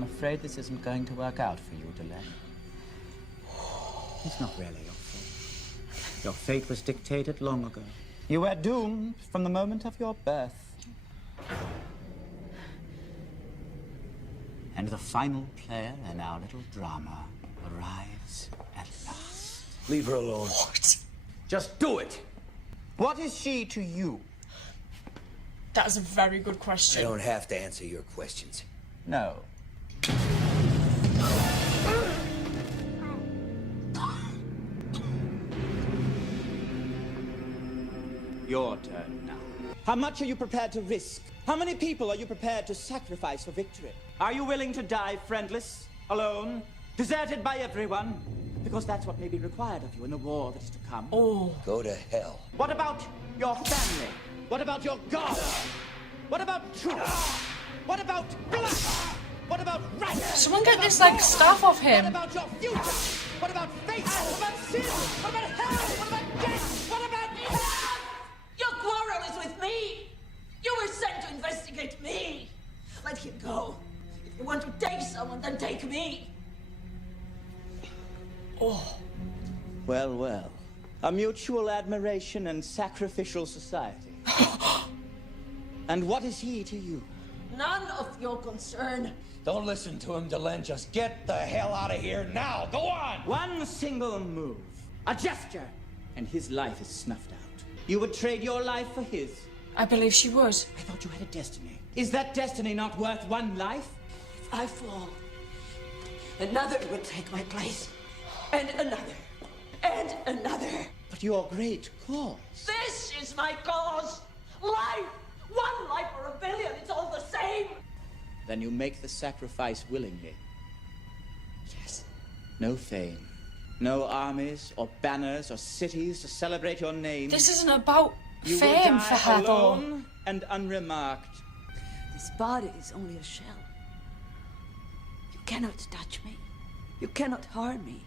I'm afraid this isn't going to work out for you, Delenn. It's not really your fault. Your fate was dictated long ago. You were doomed from the moment of your birth. And the final player in our little drama arrives at last. Leave her alone. What? Just do it. What is she to you? That is a very good I question. don't have to answer your questions. No. Your turn now. How much are you prepared to risk? How many people are you prepared to sacrifice for victory? Are you willing to die friendless, alone, deserted by everyone? Because that's what may be required of you in the war that is to come. Oh. Go to hell. What about your family? What about your God? What about truth? What about blood? What about right? Someone get this, like, staff off him. What about your future? What about fate? What about sin? What about hell? What about death? What about Your quarrel is with me. You were sent to investigate me. Let him go. If you want to take someone, then take me. Oh. Well, well. A mutual admiration and sacrificial society. And what is he to you? None of your concern. Don't listen to him, Delenn. Just get the hell out of here now. Go on. One single move, a gesture, and his life is snuffed out. You would trade your life for his. I believe she would. I thought you had a destiny. Is that destiny not worth one life? If I fall, another will take my place. And another. And another. But your great cause. This is my cause. Life. One life or a billion. It's all the same. Then you make the sacrifice willingly. Yes. No fame. No armies or banners or cities to celebrate your name. This isn't about You will fame die for her, though. alone and unremarked. This body is only a shell. You cannot touch me. You cannot harm me.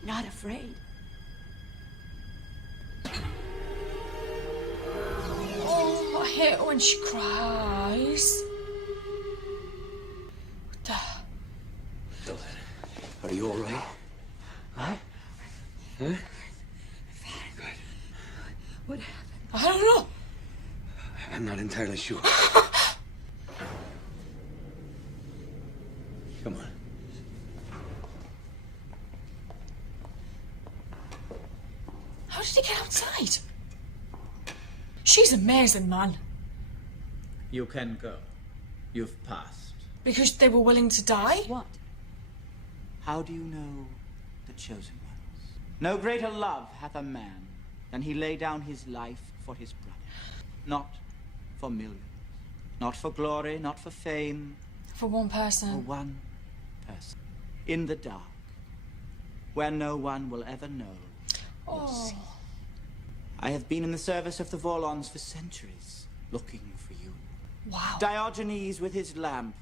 I'm not afraid. Oh, I hate it when she cries. What the... Delenn, are you all right? Huh? Huh? Good. What happened? I don't know. I'm not entirely sure. Come on. How did he get outside? She's amazing, man. You can go. You've passed. Because they were willing to die? What? How do you know the chosen ones? No greater love hath a man than he lay down his life for his brother. Not for millions. Not for glory, not for fame. For one For person. one person. In the dark. Where no one will ever know. Oh. I have been in the service of the Vorlons for centuries, looking for you. Wow. Diogenes with his lamp,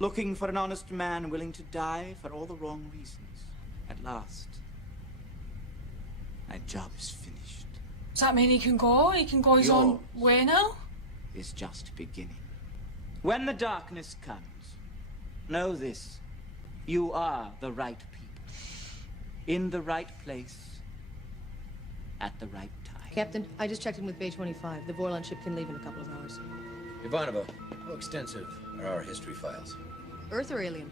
looking for an honest man willing to die for all the wrong reasons. At last, my job is finished. Does that mean he can go? He can go his own way now? Is just beginning. When the darkness comes, know this. You are the right people. In the right place. At the right time. Captain, I just checked in with Bay 25. The Vorlon ship can leave in a couple of hours. Ivanova, how extensive are our history files? Earth or alien?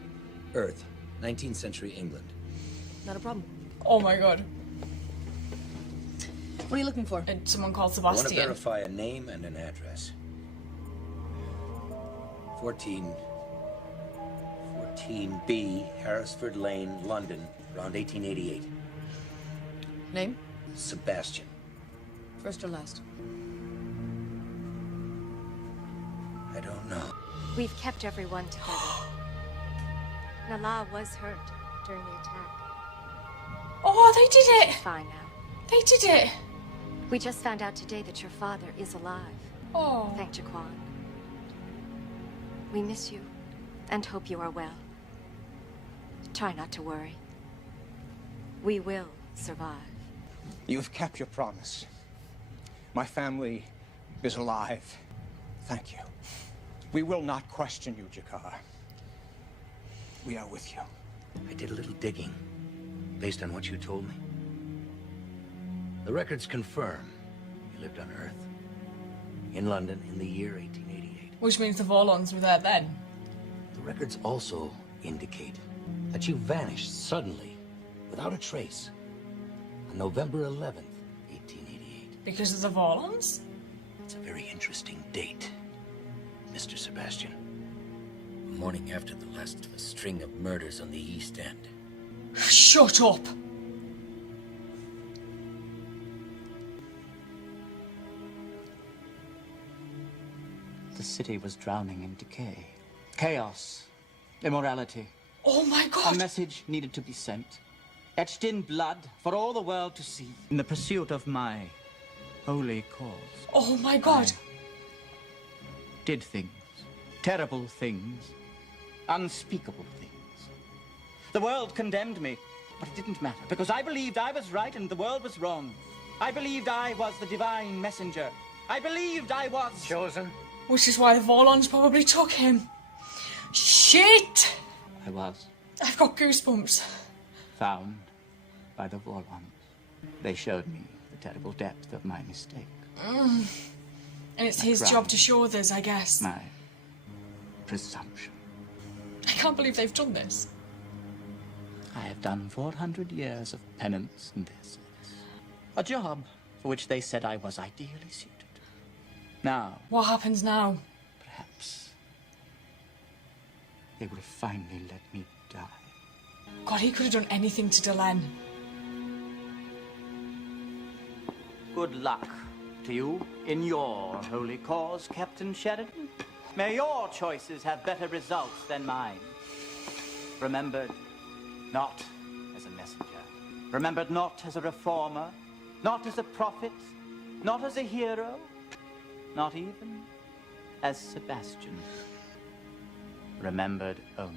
Earth, 19th century England. Not a problem. Oh my god. What are you looking for? And someone called I want to Sebastian. verify a name and an address. 14B, Harrisford Lane, London, around 1888. Name? Sebastian. First or last? I don't know. We've kept everyone together. Nala was hurt during the attack. Oh, they did it! Fine now. They did it! We just found out today that your father is alive. Oh. Thank Jaquan. We miss you and hope you are well. Try not to worry. We will survive. You have kept your promise. My family is alive. Thank you. We will not question you, Jakar. we are with you. I did a little digging, based on what you told me. The records confirm you lived on Earth, in London, in the year 1888. Which means the Vorlons were there then. The records also indicate that you vanished suddenly, without a trace, on November 11th, 1888. Because of the Vorlons? It's a very interesting date, Mr. Sebastian. The morning after the last of a string of murders on the East End. Shut up! The city was drowning in decay. Chaos. Immorality. Oh my god! A message needed to be sent. Etched in blood for all the world to see. In the pursuit of my holy cause. Oh my god! I did things. Terrible things. Unspeakable things. The world condemned me, but it didn't matter, because I believed I was right and the world was wrong. I believed I was the divine messenger. I believed I was... Chosen? Which is why the Vorlons probably took him. Shit! I was I've got goosebumps. found by the Vorlons. They showed me the terrible depth of my mistake. And it's his job to show others, I guess. My presumption. I can't believe they've done this. I have done 400 years of penance in their service. A job for which they said I was ideally suited. Now, What happens now? perhaps, they will finally let me die. God, he could have done anything to Delenn. Good luck to you in your holy cause, Captain Sheridan. May your choices have better results than mine. Remembered not as a messenger. Remembered not as a reformer. Not as a prophet. Not as a hero. Not even as Sebastian. Remembered only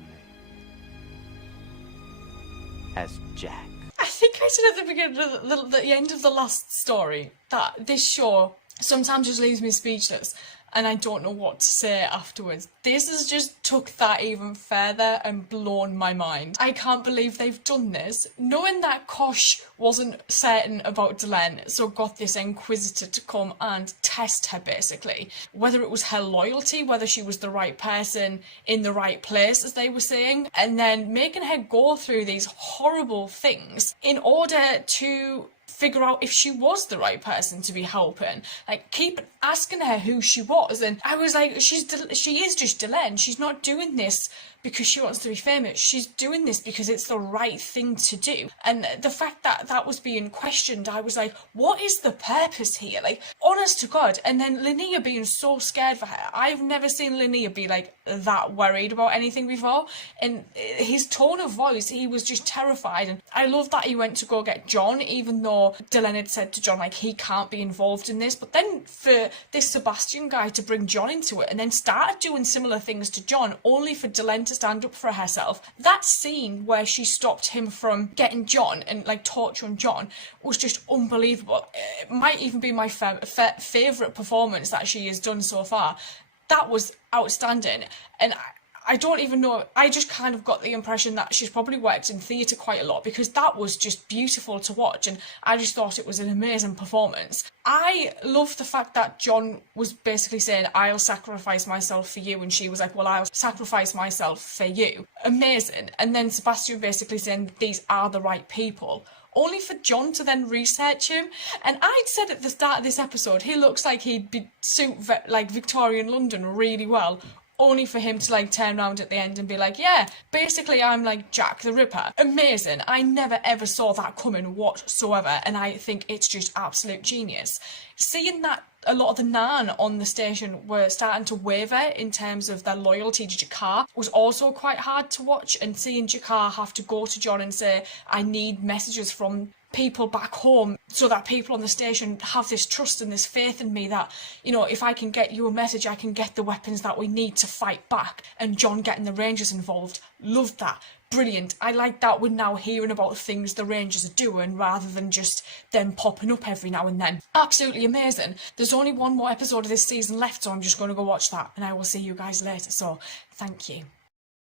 as Jack. I think I said at the beginning of the end of the last story that this show sometimes just leaves me speechless and I don't know what to say afterwards. This has just took that even further and blown my mind. I can't believe they've done this. Knowing that Kosh wasn't certain about Delenn, so got this Inquisitor to come and test her, basically. Whether it was her loyalty, whether she was the right person in the right place, as they were saying, and then making her go through these horrible things in order to figure out if she was the right person to be helping. Like, keep asking her who she was, and I was like, she is just Delenn. She's not doing this because she wants to be famous. She's doing this because it's the right thing to do. And the fact that that was being questioned, I was like, what is the purpose here? Like, honest to God. And then Linnea being so scared for her. I've never seen Linnea be like that worried about anything before. And his tone of voice, he was just terrified. And I love that he went to go get John, even though Delenn had said to John, like, he can't be involved in this. But then for this Sebastian guy to bring John into it and then started doing similar things to John, only for Delenn to stand up for herself. That scene where she stopped him from getting John and like torturing John was just unbelievable. It might even be my favourite performance that she has done so far. That was outstanding. And I don't even know, I just kind of got the impression that she's probably worked in theatre quite a lot, because that was just beautiful to watch, and I just thought it was an amazing performance. I love the fact that John was basically saying, I'll sacrifice myself for you, and she was like, well, I'll sacrifice myself for you. Amazing. And then Sebastian basically saying, these are the right people. Only for John to then research him. And I'd said at the start of this episode, he looks like he'd be suit like Victorian London really well. Only for him to like turn around at the end and be like, yeah, basically I'm like Jack the Ripper. Amazing. I never ever saw that coming whatsoever, and I think it's just absolute genius. Seeing that a lot of the Nan on the station were starting to waver in terms of their loyalty to Jakar was also quite hard to watch, and seeing Jakar have to go to John and say, I need messages from people back home so that people on the station have this trust and this faith in me that, you know, if I can get you a message, I can get the weapons that we need to fight back. And John getting the Rangers involved, loved that. Brilliant. I like that we're now hearing about things the Rangers are doing rather than just them popping up every now and then. Absolutely amazing. There's only one more episode of this season left, so I'm just going to go watch that, and I will see you guys later. So thank you.